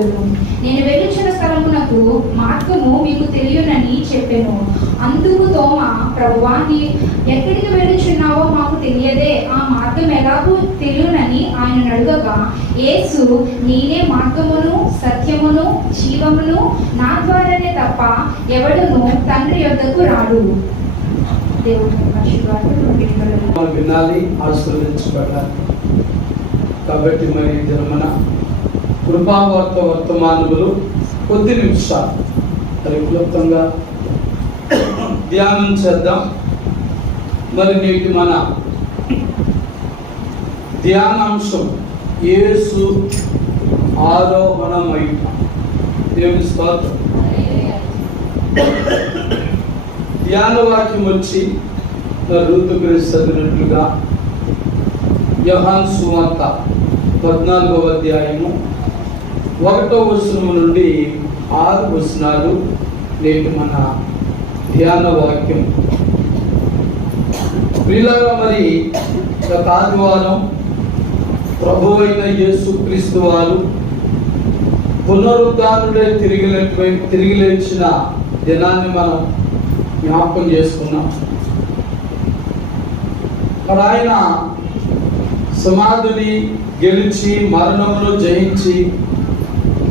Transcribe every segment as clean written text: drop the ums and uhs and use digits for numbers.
పోదును. నేను వెళ్ళుచున్న స్థలమునకు మార్గము మీకు తెలియనని చెప్పెను. అందుకు తోమా, ప్రభువా, నీ ఎక్కడికి వెళ్ళుచున్నావో మాకు తెలియదే, ఆ మార్గం ఎలాగూ తెలియనని ఆయన అడుగగా, యేసు, నేనే మార్గమును సత్యమును జీవమును, నా ద్వారానే తప్ప ఎవడును తండ్రి యొద్దకు రాడు. వినాలి, ఆశీర్వదించబడాలి. కాబట్టి మరి దినమున కృపావార్త వర్తమానములు కొద్ది నిమిషాలు మరి క్లుప్తంగా ధ్యానం చేద్దాం. మరి నేటి మన ధ్యానాంశం యేసు ఆరోహణమయ్యుట. దేవుని స్తోత్రం. ధ్యాన వాక్యం వచ్చి రూతు గురించి చదివినట్లుగా యోహాను సువార్త 14వ అధ్యాయము 1వ వచనము నుండి 6 వచనాలు నేటి మన ధ్యాన వాక్యం. ప్రియులారా, మరి గత ఆదివారం ప్రభువైన యేసుక్రీస్తు వారు పునరుద్ధానుడై తిరిగి లేచిన దినాన్ని మనం జ్ఞాపకం చేసుకున్నాం. మరి ఆయన సమాధిని గెలిచి మరణమును జయించి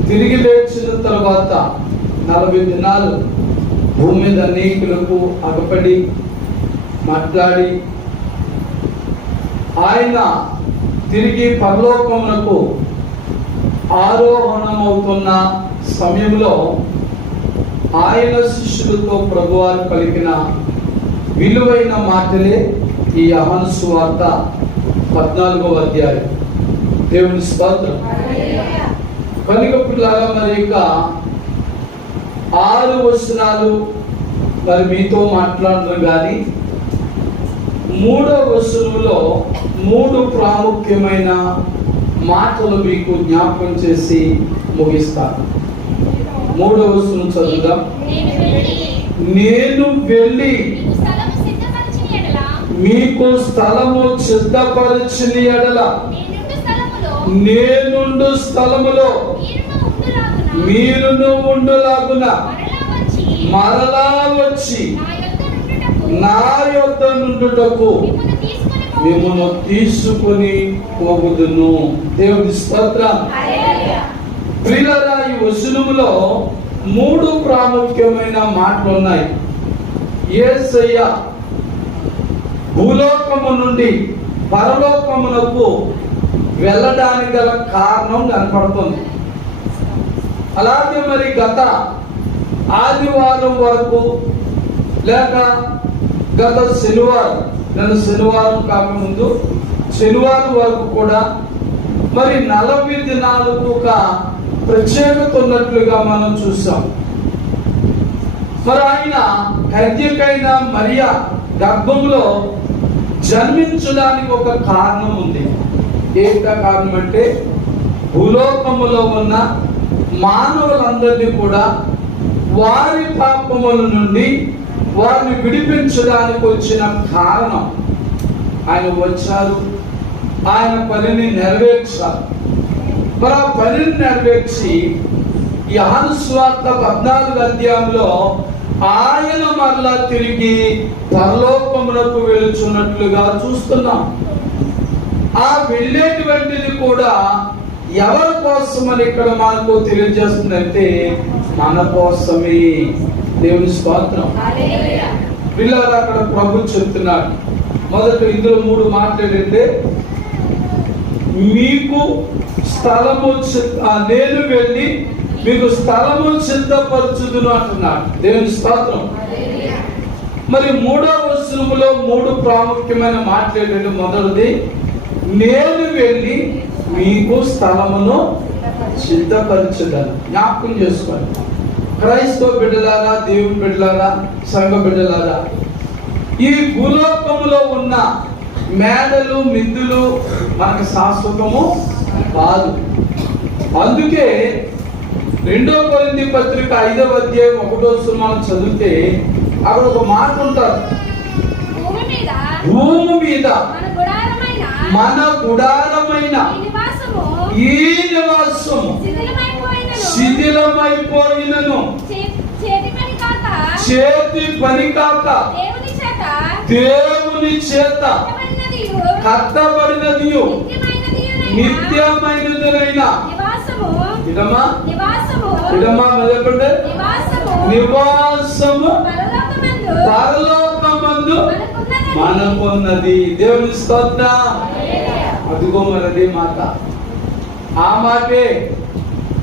తిరిగి లేచిన తర్వాత 40 దినాలు భూమి మీద అనేకులకు అగపడి మాట్లాడి ఆయన తిరిగి పరలోకమునకు ఆరోహణమవుతున్న సమయంలో ఆయన శిష్యులతో ప్రభువారు పలికిన విలువైన మాటలే ఈ యోహాను సువార్త 14వ అధ్యాయం. దేవుని స్తోత్రం. కనుక పిల్లల మరి ఇక 6 వచనాలు మరి మీతో మాట్లాడడం కానీ 3వ వచనంలో 3 ప్రాముఖ్యమైన మాటలు మీకు జ్ఞాపకం చేసి ముగిస్తాను. 3వ వచనం చదువుదాం. నేను వెళ్ళి మీకు స్థలము సిద్ధపరిచిన ఎడల నేనుండు స్థలములో మీరును ఉండులాగున మరలా వచ్చి నా యొద్ద నుండుటకు మిమ్మును తీసుకొని పోగుదును. దేవుని స్తోత్రం. ప్రియులారా, ఈ వచనములో 3 ప్రాముఖ్యమైన మాటలు ఉన్నాయి. యేసయ్య భూలోకము నుండి పరలోకమునకు వెళ్ళడానికి గల కారణం కనపడుతుంది. అలాగే మరి గత ఆదివారం వరకు లేక గత శనివారం కాకముందు శనివారం వరకు కూడా మరి 40 దినాలకు ఒక ప్రత్యేకత ఉన్నట్లుగా మనం చూసాం. మరి ఆయన కన్యకైన మరియా గర్భంలో జన్మించడానికి ఒక కారణం ఉంది. ఏంటా కారణం అంటే భూలోకములో ఉన్న మానవులందరినీ కూడా వారి పాపముల నుండి వారిని విడిపించడానికి వచ్చిన కారణం. ఆయన వచ్చారు, ఆయన పనిని నెరవేర్చారు. మరి ఆ పనిని నెరవేర్చి యోహాను సువార్త 14వ అధ్యాయంలో ఆయన మరలా తిరిగి పరలోకమునకు వెళుచున్నట్లుగా చూస్తున్నాం. ఆ వెళ్ళేటువంటిది కూడా ఎవరి కోసమని ఇక్కడ మనకు తెలియజేస్తుందంటే మన కోసమే. దేవుని స్తోత్రం. పిల్లలు అక్కడ ప్రభు చెప్తున్నాడు. మొదట ఇందులో 3 మాట్లాడితే మీకు స్థలము నేను వెళ్ళి మీకు స్థలము సిద్ధపరచుదును అంటున్నాడు. దేవుని స్తోత్రం. మరి 3వ వచనములో 3 ప్రాముఖ్యమైన మాట్లాడేది. మొదటిది, నేను వెళ్ళి మీకు స్థలమును సిద్ధపరచుదను. జ్ఞాపకం చేసుకోండి క్రైస్తవ బిడ్డలారా, దేవుని బిడ్డలారా, సంఘ బిడ్డలారా, ఈ భూలోకములో ఉన్న మేడలు మిద్దులు మనకు శాశ్వతము కాదు. అందుకే 2వ కొరింథీ పత్రిక 5వ అధ్యాయం 1వ వచనం మనం చదివితే అక్కడ ఒక మాట ఉంటారు. భూమి మీద మన గుడారమైన ఈ నివాసము శిథిలమైపోయినను చేతి పని కాక దేవుని చేత కట్టబడినది నిత్యమైనదైన నివాసము పరలోకమందు మనకున్నది. దేవుని స్తోత్రం. అదిగో మనది మాట. ఆ మాటే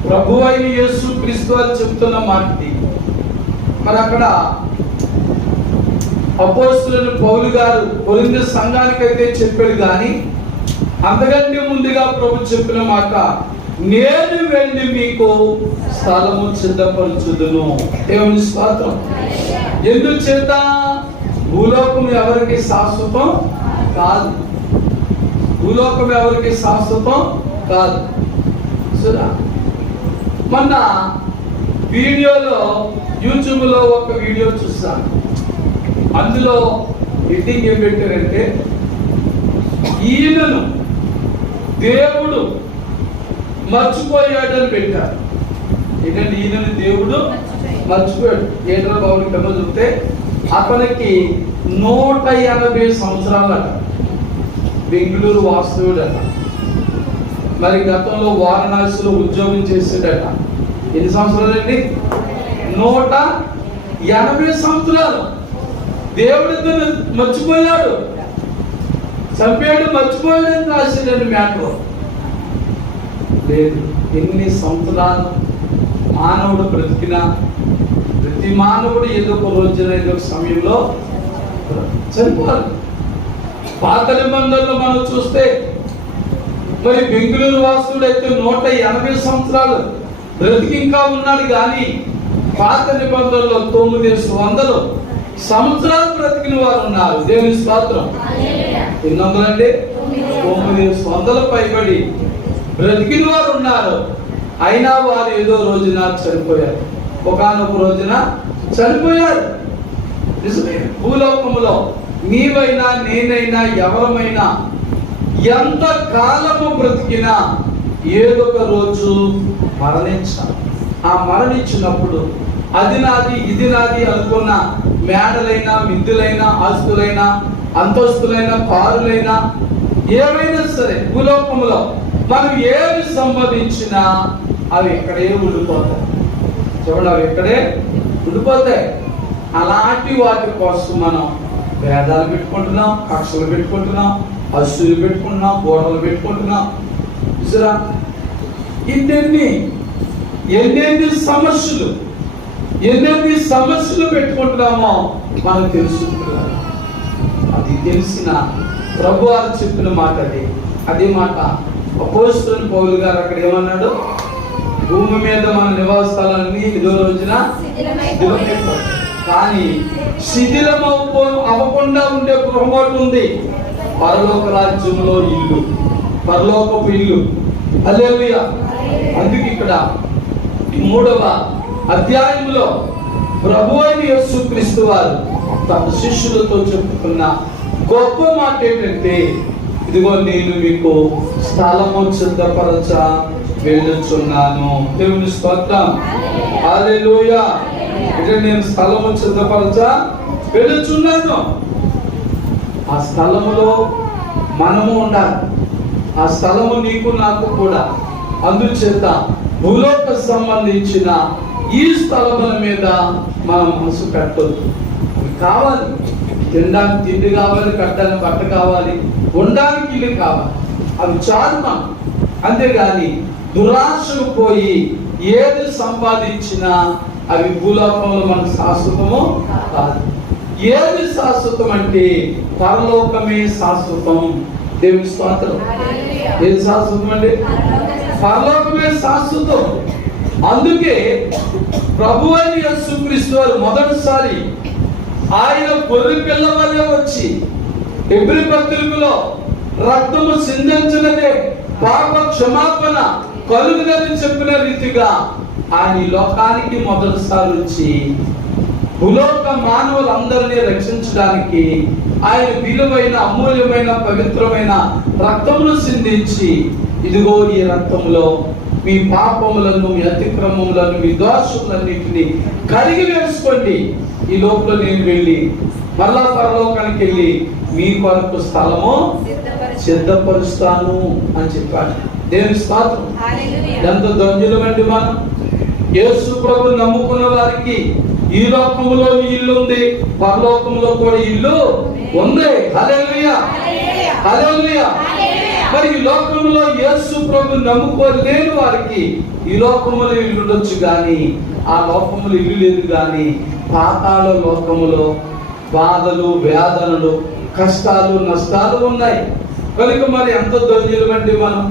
ప్రభు అయిన యేసు క్రీస్తు వారు చెప్తున్న మాట. మరి అక్కడ అపోస్తలుడైన పౌలు గారు కొరింథీ సంఘానికైతే చెప్పాడు, కానీ అంతకంటే ముందుగా ప్రభు చెప్పిన మాట, నేను వెళ్ళి మీకు స్థలము సిద్ధపరచుదును. దేవుని స్తోత్రం. ఎందుచేత భూలోకం ఎవరికి శాశ్వతం కాదు. భూలోకం ఎవరికి శాశ్వతం కాదు. మొన్న వీడియోలో యూట్యూబ్లో ఒక వీడియో చూస్తాను. అందులో హెడ్డింగ్ ఏం పెట్టారంటే, ఈయనను దేవుడు మర్చిపోయాడని పెట్టారు. ఏంటంటే ఈయనను దేవుడు మర్చిపోయాడు. ఏంటో బాబు కింద చూస్తే అతనికి 180 సంవత్సరాలట. బెంగళూరు వాస్తవుడట. మరి గతంలో వారణాసిలో ఉద్యోగం చేసాడట. ఎన్ని సంవత్సరాలండి? 180 సంవత్సరాలు. దేవుడితో మర్చిపోయాడు, చంపాడు, మర్చిపోయాడని రాశాడండి మ్యాటర్. లేదు, ఎన్ని సంవత్సరాలు మానవుడు బ్రతికినా ప్రతి మానవుడు ఏదో ఒక రోజున ఏదో ఒక సమయంలో చనిపోవాలి. పాత నిబంధనలో మనం చూస్తే మరి బెంగళూరు వాసుడు అయితే 180 సంవత్సరాలు బ్రతికి ఇంకా ఉన్నాడు. కానీ పాత నిబంధనలో 900 సంవత్సరాలు బ్రతికిన వారు ఉన్నారు. దేవుని స్తోత్రం. ఎన్ని వందలండి? 900 పైబడి బ్రతికిన వారు ఉన్నారు. అయినా వారు ఏదో రోజున చనిపోయారు. ఒకానొక రోజున చనిపోయారు. నిజమే. భూలోకములో నీవైనా నేనైనా ఎవరమైనా ఎంత కాలము బ్రతికినా ఏదో ఒక రోజు మరణించాలి. ఆ మరణించినప్పుడు అది నాది ఇది నాది అనుకున్న మేడలైనా మిద్దెలైనా ఆస్తులైనా అంతస్తులైనా కారులైనా ఏవైనా సరే భూలోకములో మనం ఏమి సంపాదించినా అవి ఎక్కడే ఉండిపోతాయి. చూడండి, అవి ఎక్కడే ఉండిపోతాయి. అలాంటి వాటి కోసం మనం భేదాలు పెట్టుకుంటున్నాం, కక్షలు పెట్టుకుంటున్నాం, అస్సులు పెట్టుకుంటున్నాం, గోడలు పెట్టుకుంటున్నాం. చూసారా, ఎన్నెన్ని సమస్యలు పెట్టుకుంటున్నామో మనకు తెలుసుకుంటున్నాం. అది తెలిసిన ప్రభు వారు చెప్పిన మాట అదే మాట. అపోస్తలుడైన పౌలు గారు అక్కడ ఏమన్నాడు? భూమి మీద మన నివాసాలన్నీ ఏదో రోజున కానీ శిథిలం అవ్వకుండా ఉండే గృహం ఒకటి ఉంది. పరలోక రాజ్యంలో ఇల్లు, పరలోకపు ఇల్లు. హల్లెలూయా. అందుకే ఇక్కడ 3వ అధ్యాయంలో ప్రభు అయిన యేసుక్రీస్తు వారు తమ శిష్యులతో చెప్పుకున్న గొప్ప మాట ఏంటంటే, ఇదిగో నేను మీకు స్థలము సిద్ధపరచ వెళ్ళుచున్నాను. దేవుని స్తోత్రం. హల్లెలూయా. ఇక నేను స్థలము సిద్ధపరచ వెళ్ళుచున్నాను. ఆ స్థలములో మనము ఉండాలి. ఆ స్థలము నీకు నాకు కూడా. అందుచేత భూలోక సంబంధించిన ఈ స్థలముల మీద మనం మనసు పెట్టొద్దు. అవి కావాలి. తినడానికి తిండి కావాలి, కట్టడానికి బట్ట కావాలి, ఉండడానికి ఇల్లు కావాలి. అవి చాలు మనం. అంతేగాని దురాశకు పోయి ఏది సంపాదించినా అవి భూలోకంలో మనకు శాశ్వతము కాదు. ఏది శాశ్వతం అంటే పరలోకమే శాశ్వతం. దేవుని స్తోత్రం. ఏది శాశ్వతం అంటే పరలోకమే శాశ్వతం. అందుకే ప్రభు అయిన యేసుక్రీస్తు వారు మొదటిసారి ఆయన గొర్రె పిల్ల వలె వచ్చి హెబ్రీ పత్రికలో రక్తము సిందించినదే పాప క్షమాపణ కలుగుదని చెప్పిన రీతిగా ఆయన లోకానికి మొదటిసారి వచ్చి భూలోక మానవులందరినీ రక్షించడానికి ఆయన విలువైన అమూల్యమైన పవిత్రమైన రక్తమును సిందించి, ఇదిగో ఈ రక్తంలో మీ పాపములను, మీ అతిక్రమములను, మీ దోషములన్నింటినీ కడిగి వేసుకోండి. ఈ లోపల నేను వెళ్ళి మరలా పరలోకానికి వెళ్ళి మీ కొరకు స్థలము సిద్ధపరుస్తాను అని చెప్పాడు. దేవుని స్తోత్రం. ఎంత ధన్యులమండి మనం. యేసు ప్రభువుని నమ్ముకున్న వారికి ఈ లోకములో ఇల్లు ఉంది, పరలోకములో కూడా ఇల్లు ఉంది. హల్లెలూయా, హల్లెలూయా. మరి ఈ లోకంలో యేసు ప్రభువుని నమ్ముకోలేని వారికి ఈ లోకములో ఇల్లు ఉండొచ్చు, కానీ ఆ లోకములో ఇల్లు లేదు. కానీ పాతాళ లోకములో బాధలు, వేదనలు, కష్టాలు, నష్టాలు ఉన్నాయి. కనుక మరి ఎంత ధన్యులమండి మనం.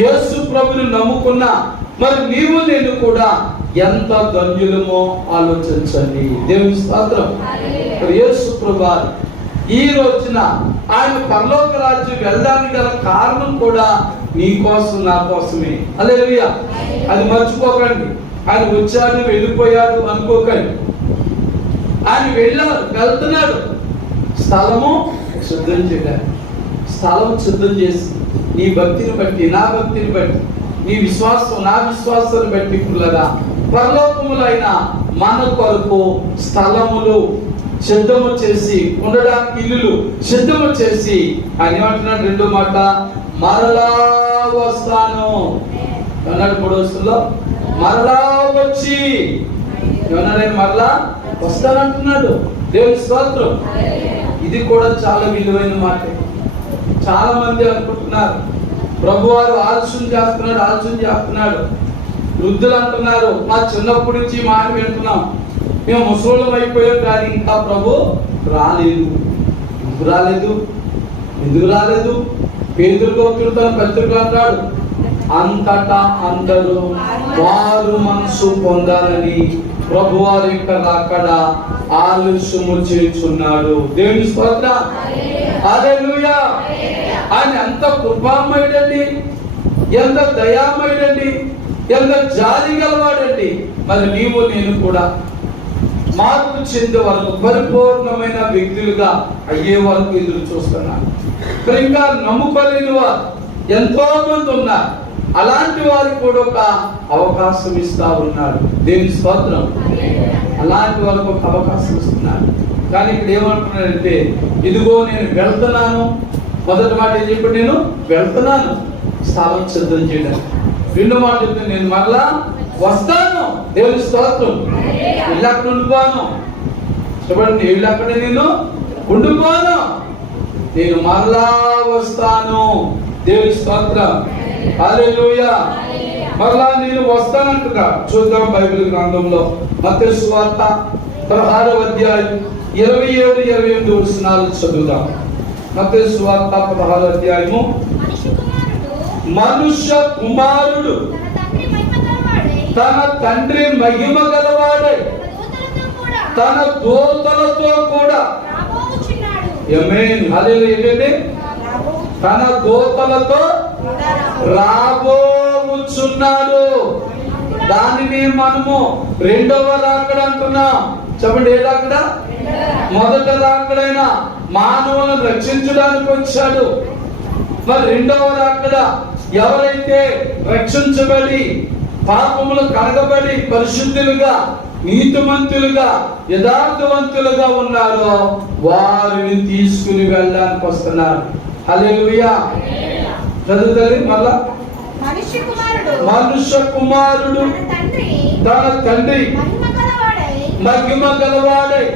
యేసు ప్రభువుని నమ్ముకున్న మరి నీవు నేను కూడా ఎంత ధన్యులమో ఆలోచించండి. దేవుని స్తోత్రం. యేసు ప్రభువు ఈ రోజున ఆయన పరలోక రాజ్యం వెళ్ళడానికి గల కారణం కూడా నీ కోసం, నా కోసమే. హల్లెలూయా. అది మర్చిపోకండి. ఆయన వచ్చాడు, వెళ్ళిపోయాడు అనుకోకండి. ఆయన వెళ్తున్నాడు స్థలము సిద్ధం చేయడానికి. స్థలం సిద్ధం చేసి నీ భక్తిని బట్టి, నా భక్తిని బట్టి, నీ విశ్వాసం, నా విశ్వాసాన్ని బట్టి పిల్లగా పరలోకములైన మన కొరకు స్థలములు సిద్ధము చేసి, ఉండడానికి ఇల్లులు సిద్ధము చేసి ఆయన ఏమంటున్నాడు? రెండో మాట, మరలా వస్తాను అన్నాడు. 3వ వచనంలో మరలా వచ్చి ఏమన్నాడు? మరలా వస్తానంటున్నాడు. దేవుని స్తోత్రం. ఇది కూడా చాలా విలువైన మాట. చాలా మంది అనుకుంటున్నారు ప్రభువారు ఆలస్యం చేస్తున్నాడు. వృద్ధులు అంటున్నారు, మా చిన్నప్పటి నుంచి మాట వింటున్నాం, మేము ముసలోళ్ళం అయిపోయాం, కానీ ఇంకా ప్రభు రాలేదు. ఎందుకు రాలేదు? పేదరుగా తన పత్రికలు అంటాడు, అంతటా అందరూ వారు మనసు పొందాలని ప్రభువారి యొక్క రాకడ ఆలస్యము చేస్తున్నాడు. దేవుని స్తోత్రం. హల్లెలూయా. ఆయన ఎంత కృపామయుడండి, ఎంత దయామయుడండి, ఎంత జాలి గలవాడండి. మరి నీవు నేను కూడా మార్పు చెందే వరకు, పరిపూర్ణమైన వ్యక్తులుగా అయ్యే వరకు ఎదురు చూస్తున్నాను. ఇంకా నమ్ముకోలేని వారు ఎంతో మంది ఉన్నారు. అలాంటి వారికి కూడా ఒక అవకాశం ఇస్తా ఉన్నాడు. దేవుని స్తోత్రం. అలాంటి వారికి ఒక అవకాశం ఇస్తున్నాడు. కానీ ఇక్కడ ఏమంటున్నాడంటే, ఇదిగో నేను వెళ్తున్నాను. మొదటి మాట ఏం చెప్పి, నేను వెళ్తున్నాను స్థలం సిద్ధం చేయడానికి. రెండో మాట చెప్తే, నేను మరలా వస్తాను. దేవుని స్తోత్రం. ఇల్లు అక్కడ ఉండిపోను. చెప్పండి, ఇల్లు అక్కడ నేను ఉండిపోను, నేను మరలా వస్తాను. దేవుని స్తోత్రం. హల్లెలూయా. మరలా నేను వస్తానంటున్నా. చూద్దాం బైబిల్ గ్రంథంలో మత్తయి సువార్త 16వ అధ్యాయం 27-28 వచనాలు చదువుదాం. మత్తయి సువార్త 16వ అధ్యాయము. మనుష్య కుమారుడు తన తండ్రి మహిమ గలవాడై తన దూతలతో కూడా ఆమేన్ హల్లెలూయా. తన దూతలతో రాబోచున్నాడు. దానిని మనము రెండవ రాకడ అంటున్నాం. చెప్పండి, ఏ రాకడ? మొదట రాకడైన మానవులను రక్షించడానికి వచ్చాడు. మరి రెండవ రాకడ ఎవరైతే రక్షించబడి, పాపములు కడగబడి, పరిశుద్ధులుగా, నీతిమంతులుగా, యథార్థవంతులుగా ఉన్నారో వారిని తీసుకుని వెళ్ళడానికి వస్తున్నారు. హల్లెలూయా. చదువుతారు మళ్ళా. మనుష్య కుమారుడు తన తండ్రి మహిమ గలవాడై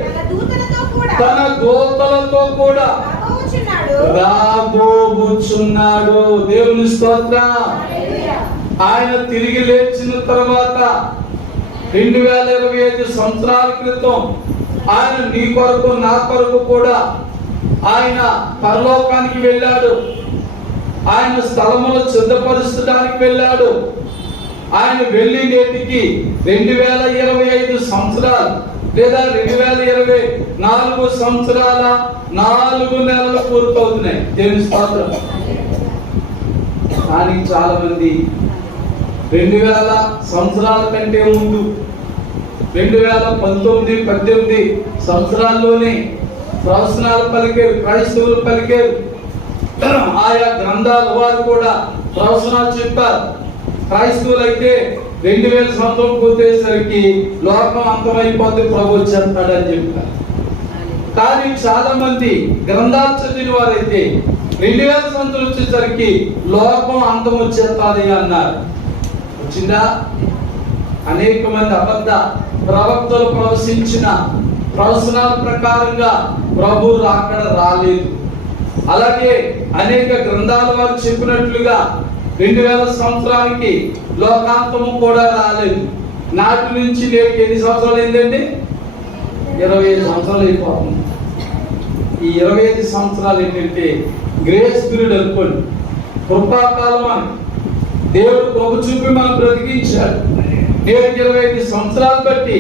తన దూతలతో కూడా రాబోచున్నాడు. దేవుని స్తోత్రం. ఆయన తిరిగి లేచిన తర్వాత 2025 సంవత్సరాల క్రితం ఆయన నీ కొరకు, నా కొరకు కూడా ఆయన పరలోకానికి వెళ్ళాడు. ఆయన స్థలములు సిద్ధపరచడానికి వెళ్ళాడు. ఆయన వెళ్ళి నేటికి 2025 సంవత్సరాలు లేదా 2024 సంవత్సరాల 4 నెలలు పూర్తవుతున్నాయి. దేవుని స్తోత్రం. కానీ చాలా మంది 2000 సంవత్సరాల కంటే ముందు 2019, 18 సంవత్సరాల్లోనే ప్రవచనాలు పలికారు, క్రైస్తవులు పలికారు. ఆయా గ్రంథాల వారు కూడా ప్రవచనాలు చెప్పారు. క్రైస్తవులు అయితే 2000 సంవత్సరం పూర్తయ్యేసరికి లోకం అంతమైపోతే ప్రభు వచ్చేస్తాడని చెప్పారు. కానీ చాలా మంది గ్రంథాలు చదివిన వారైతే 2000 సంవత్సరాలు వచ్చేసరికి లోకం అంతం వచ్చేస్తుంది అన్నారు. వచ్చిందా? అనేక మంది అబద్ధ ప్రవక్తలు ప్రవచించిన ప్రవచనాల ప్రకారంగా ప్రభు అక్కడ రాలేదు. అలాగే అనేక గ్రంథాల వారు చెప్పినట్లుగా 2000 సంవత్సరానికి లోకాంతము కూడా రాలేదు. నాటి నుంచి నేటికి ఎన్ని సంవత్సరాలు అయిందండి? 25 సంవత్సరాలు అయిపోతుంది. ఈ 25 సంవత్సరాలు ఏంటంటే గ్రేస్ పీరియడ్ అనుకోండి, కృపాకాలం అని దేవుడు కృప చూపి మనం బ్రతికించాడు. నేటికి 25 సంవత్సరాలు బట్టి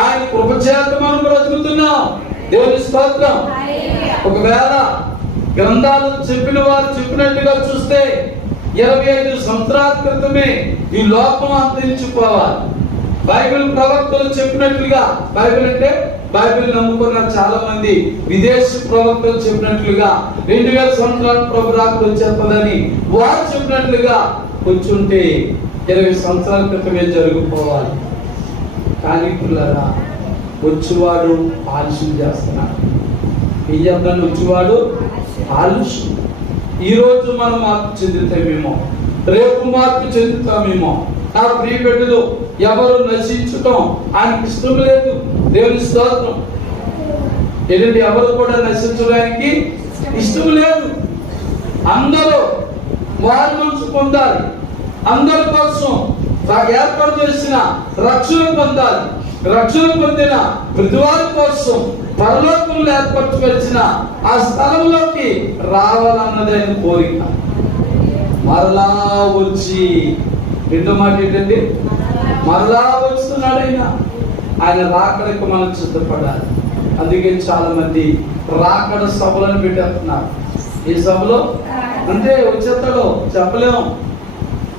ఆయన కృప చేత మనం బ్రతుకుతున్నాం. దేవుని స్తోత్రం. ఒకవేళ గ్రంథాలు చెప్పిన వారు చెప్పినట్టుగా చూస్తే 25 సంవత్సరాల క్రితమే ఈ లోకం అంతరించిపోవాలి. బైబిల్ ప్రవక్తలు చెప్పినట్లుగా, బైబిల్ అంటే బైబిల్ నమ్ముకున్న చాలా మంది విదేశీ ప్రవక్తలు చెప్పినట్లుగా 2000 సంవత్సరాల ప్రభు రాకడ వచ్చేస్తుందని వారు చెప్పినట్లుగా కూర్చుంటే 20 సంవత్సరాల క్రితమే జరిగిపోవాలి. కానీ పిల్లరా, వచ్చేవాడు ఆలస్యం చేస్తున్నాడు. ఏం చెప్తాను? వచ్చేవాడు ఆలస్యం. ఈరోజు మనం మార్పు చెందుతామేమో, రేపు మార్పు చెందుతామేమో. నా ప్రియ బిడ్డలు, ఎవరు నశించటం ఆయనకి ఇష్టం లేదు. దేవుని స్తోత్రం. ఏంటంటే ఎవరు కూడా నశించడానికి ఇష్టం లేదు. అందరూ వారి మనసు పొందాలి. అందరి కోసం ఏర్పాటు చేసిన రక్షణ పొందాలి. రక్షణ పొందిన ప్రతి వారి కోసం పరలోకంలో ఏర్పరచవలసిన ఆ స్థలంలోకి రావాలన్నది ఆయన కోరిక. మరలా వచ్చి, రెండో మాట ఏంటండి? మరలా వస్తున్నాడు ఆయన. ఆయన రాకడకు మనం సిద్ధపడాలి. అందుకే చాలా మంది రాకడ సభలను పెట్టేస్తున్నారు. ఈ సభలో అంటే వచ్చేస్తాడో చెప్పలేము.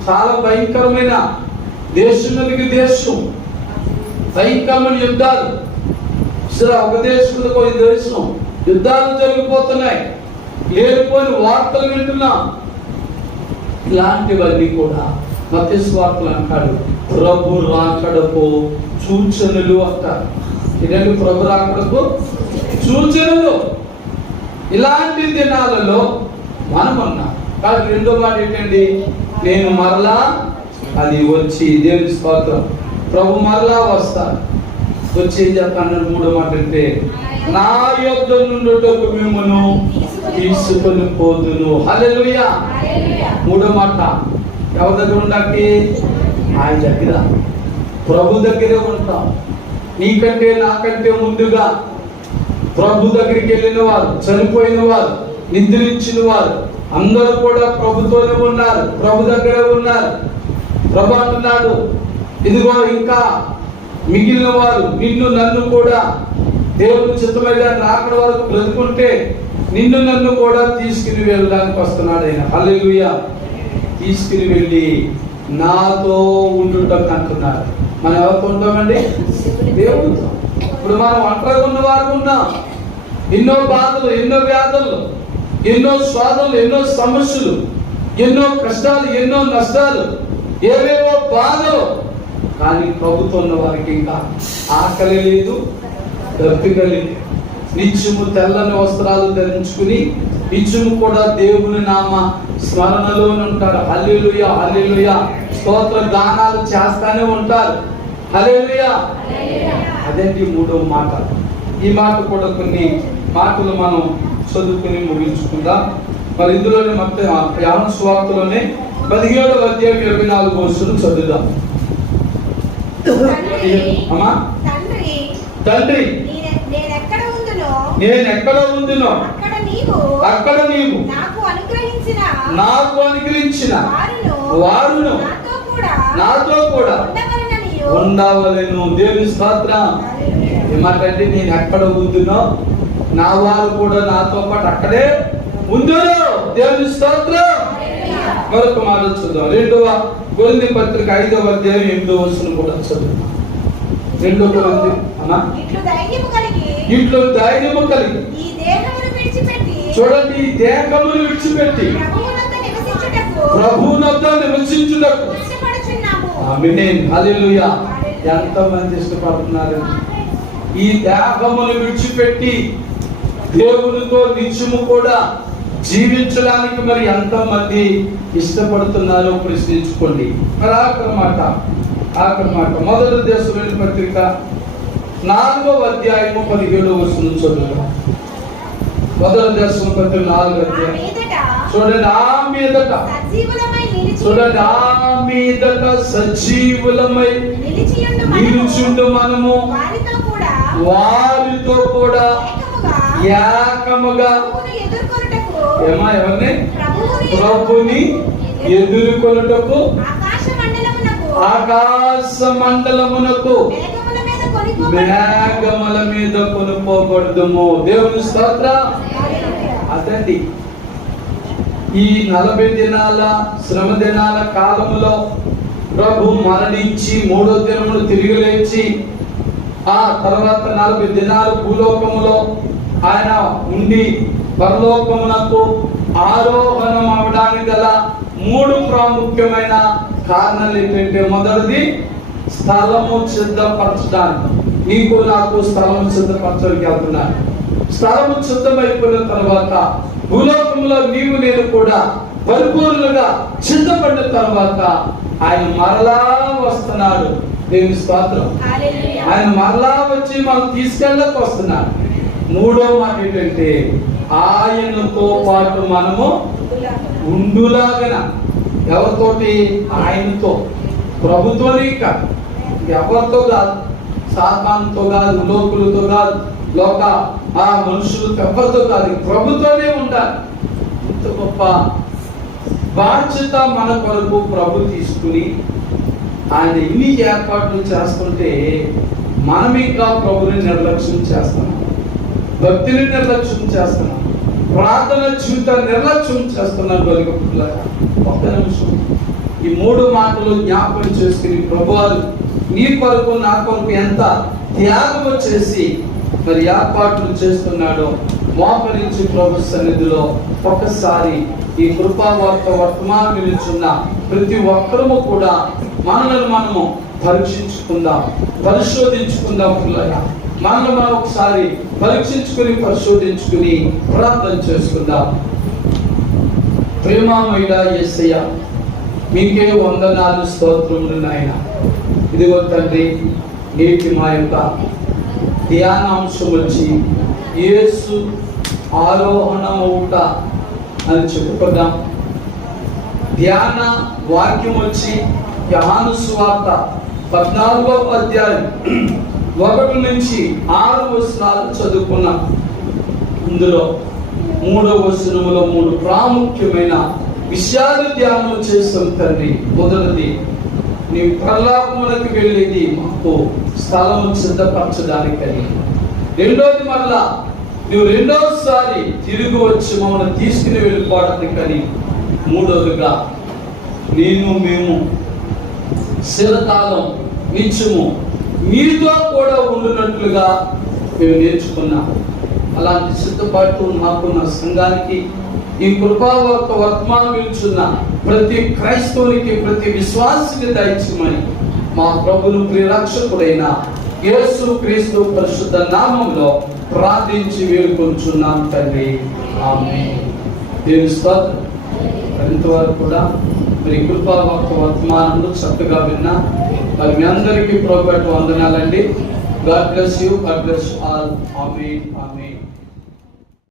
చాలా భయంకరమైన దేశం మీదకి దేశం, భయంకరమైన యుద్ధాలు. ఒక దేశం ఒక దేశం యుద్ధాలు జరిగిపోతున్నాయి. లేనిపోని వార్తలు వింటున్నాం. ఇలాంటివన్నీ కూడా మత్తయి సువార్తలు అంటాడు, ప్రభు రాకడకు సూచనలు అంటారు. ఇలాంటి ప్రభు రాకడకు సూచనలు. ఇలాంటి దినాలలో మనం ఉన్నాం. కానీ రెండో మాట ఏంటండి? నేను మరలా, అది వచ్చి, దేవుని స్తోత్రం, ప్రభు మరలా వస్తాను. వచ్చి ఏం చెప్తాను? మూడో మాట అంటే, నా యొద్ద నుండుటకు మిమ్మును తీసుకొని పోదును. హల్లెలూయా. మూడో మాట ఎవరి దగ్గర ఉండాలి? ఆయన దగ్గర, ప్రభు దగ్గరే ఉంటాం. నీకంటే నాకంటే ముందుగా ప్రభు దగ్గరికి వెళ్ళిన వారు, చనిపోయిన వారు, నిద్రించిన వారు అందరూ కూడా ప్రభుతోనే ఉన్నారు, ప్రభు దగ్గరే ఉన్నారు. ప్రభు అంటున్నాడు, ఇదిగో ఇంకా మిగిలిన వారు నిన్ను నన్ను కూడా దేవుని చిత్తమైన రాకడ వరకు బ్రతుకుంటే నిన్ను నన్ను కూడా తీసుకుని వెళ్ళడానికి వస్తున్నాడు ఆయన. హల్లెలూయా. తీసుకుని వెళ్ళి నాతో ఉండుటకు అంటున్నారు. మనం ఎవరితో ఉంటామండి? దేవుడితో. ఇప్పుడు మనం ఒంటరిగా ఉన్న వారు ఉన్నాం. ఎన్నో బాధలు, ఎన్నో వ్యాధులు, ఎన్నో స్వాదలు, ఎన్నో సమస్యలు, ఎన్నో కష్టాలు, ఎన్నో నష్టాలు, ఏవేవో బాధలు. కానీ ప్రభుత్వం ఉన్న వారికి ఇంకా ఆకలి లేదు, దప్పిక లేదు. నిత్యము తెల్లని వస్త్రాలు ధరించుకుని నిత్యము కూడా దేవుని నామ స్మరణలోనే ఉంటారు. హల్లెలూయా, హల్లెలూయా, స్తోత్ర గానాలు చేస్తానే ఉంటారు. హల్లెలూయా. అదేంటి మూడో మాట. ఈ మాట కూడా కొన్ని మాటలు మనం చదువుకుని ముగించుకుందాం. మరి ఇందులోనే మొత్తం యోహాను సువార్తలోనే 17వ అధ్యాయం 24వ వచనం చదువుదాం. అమ్మా, తండ్రి నేను ఎక్కడ ఉందునో అక్కడ నీవు నాకు అనుగ్రహించిన వారును నాతో కూడా ఉండవలెను. దేవుని స్తోత్రం. ఏమంటే నేను ఎక్కడ ఉందునో నా వారు కూడా నాతో పాటు అక్కడే ఉందును. దేవుని స్తోత్రం. మరొక మాట చూద్దాం. 2వ కొరింథీ పత్రిక 5వ అధ్యాయం 8వ వచనం కూడా చదువుతాం. 2 కొరింథీ అమ్మా, ఇట్లు ధైర్యము కలిగి చూడండి, ఈ దేహమును విడిచిపెట్టి ప్రభువునొద్ద నివసించుటకు ఆమేన్. హల్లెలూయా. ఎంతమంది ఇష్టపడుతున్నారు ఈ దేహమును విడిచిపెట్టి దేవునితో నిత్యము కూడా జీవించడానికి? మరి ఎంతమంది ఇష్టపడుతున్నారో ప్రశ్నించుకోండి. మరి ఆఖరి మాట మొదటి దశలోని పత్రిక 4వ అధ్యాయము 17వ వచనం చదువుదాం. మొదటి దశలోని పత్రిక 4వ అధ్యాయం చూడండి. ఆ మీదట సజీవులమై నిలిచుండు మనము వారితో కూడా ఏకముగా ఎవరిని? ప్రభుని ఎదుర్కొనుటకు ఆకాశ మండలమునకు మేఘముల మీద కొనుక్కోబడదుము. దేవుని స్తోత్రం. అదండి ఈ 40 దినాల శ్రమ దినాల కాలములో ప్రభు మరణించి 3వ దినమును తిరిగి లేచి ఆ తర్వాత 40 దినాలు భూలోకములో ఆయన ఉండి పరలోకమునకు ఆరోహణం అవడానికి గల 3 ప్రాముఖ్యమైన కారణాలు ఏంటంటే, మొదటిది స్థలము సిద్ధపరచడానికి. నీకు నాకు స్థలము సిద్ధపరచడానికి వెళ్తున్నాను. స్థలము సిద్ధమైపోయిన తర్వాత భూలోకంలో నీవు నేను కూడా పరిపూర్ణంగా సిద్ధపడిన తర్వాత ఆయన మరలా వస్తున్నాడు. దేవుని స్తోత్రం. ఆయన మరలా వచ్చి మనం తీసుకెళ్ళక వస్తున్నాడు. 3వ మాట ఏంటంటే, ఆయనతో పాటు మనము ఉండులాగన. ఎవరితోటి? ఆయనతో. ప్రభుత్వమే కాదు, ఎవరితో కాదు, సాతానుతో కాదు, లోకులతో కాదు, లోక ఆ మనుషులతో ఎవరితో కాదు, ప్రభుత్వమే ఉండాలి. ఇంత గొప్ప బాధ్యత మన కొరకు ప్రభు తీసుకుని ఆయన ఇన్ని ఏర్పాట్లు చేస్తుంటే మనం ఇంకా ప్రభుని నిర్లక్ష్యం చేస్తున్నాం, భక్తిని నిర్లక్ష్యం చేస్తున్నాం, ప్రార్థన జీవితాన్ని నిర్లక్ష్యం చేస్తున్నాం. ఒక్క నిమిషం ఈ 3 మాటలు జ్ఞాపకం చేసుకుని ప్రభువారు నీ కొరకు నా కొరకు ఎంత త్యాగం చేసి మరి ఏర్పాట్లు చేస్తున్నాడో మోకరించి ప్రభు సన్నిధిలో ఒక్కసారి ఈ కృపావార్త వర్తమానం నిలుచున్న ప్రతి ఒక్కరము కూడా మనల్ని మనము పరీక్షించుకుందాం, పరిశోధించుకుందాం. పిల్లగా మనల్ని మనం ఒకసారి పరీక్షించుకుని పరిశోధించుకుని ప్రార్థన చేసుకుందాం. ప్రేమమయుడా యేసయ్య, మీకే వందనాలు స్తోత్రములు నాయన. ఇదిగో తండ్రి, నేటి మా యొక్క ధ్యానాంశం వచ్చి యేసు ఆరోహణమవుట అని చెప్పుకుందాం. ధ్యాన వాక్యం వచ్చి యోహాను సువార్త 14వ అధ్యాయం 1 నుంచి 6 వచనాలు చదువుకున్నాం. ఇందులో 3వ వచనములో 3 ప్రాముఖ్యమైన విషయాలు ధ్యానం చేస్తాం తండ్రి. మొదటిది, నీ పరలోకమునకు వెళ్ళేది మాకు స్థలము సిద్ధపరచడానికని. రెండోది, మళ్ళా నువ్వు రెండోసారి తిరిగి వచ్చి మమ్మల్ని తీసుకుని వెళ్ళిపోవడానికని. మూడోదిగా, మేము చిరకాలం నిత్యము నీతో కూడా ఉండినట్లుగా మేము నేర్చుకున్నాం. అలాంటి సిద్ధపాటు నాకు, నా సంఘానికి, ఈ కృపావార్త వర్తమానం నిలుచున్న ప్రతి క్రైస్తవునికి, ప్రతి విశ్వాసికి దయచేయమని మా ప్రభును ప్రియరక్షకుడైన యేసు క్రీస్తు పరిశుద్ధ నామంలో ప్రార్థించి వేడుకొంచున్నాం తండ్రి. ఆమేన్. దేవుని స్తోత్రం. ఇంతవరకు కూడా మరి కృపావార్త వర్తమానంలో చక్కగా విన్నా మరి మీ అందరికీ ప్రభువు వందనాలండి. God bless you, God bless all. Amen, amen.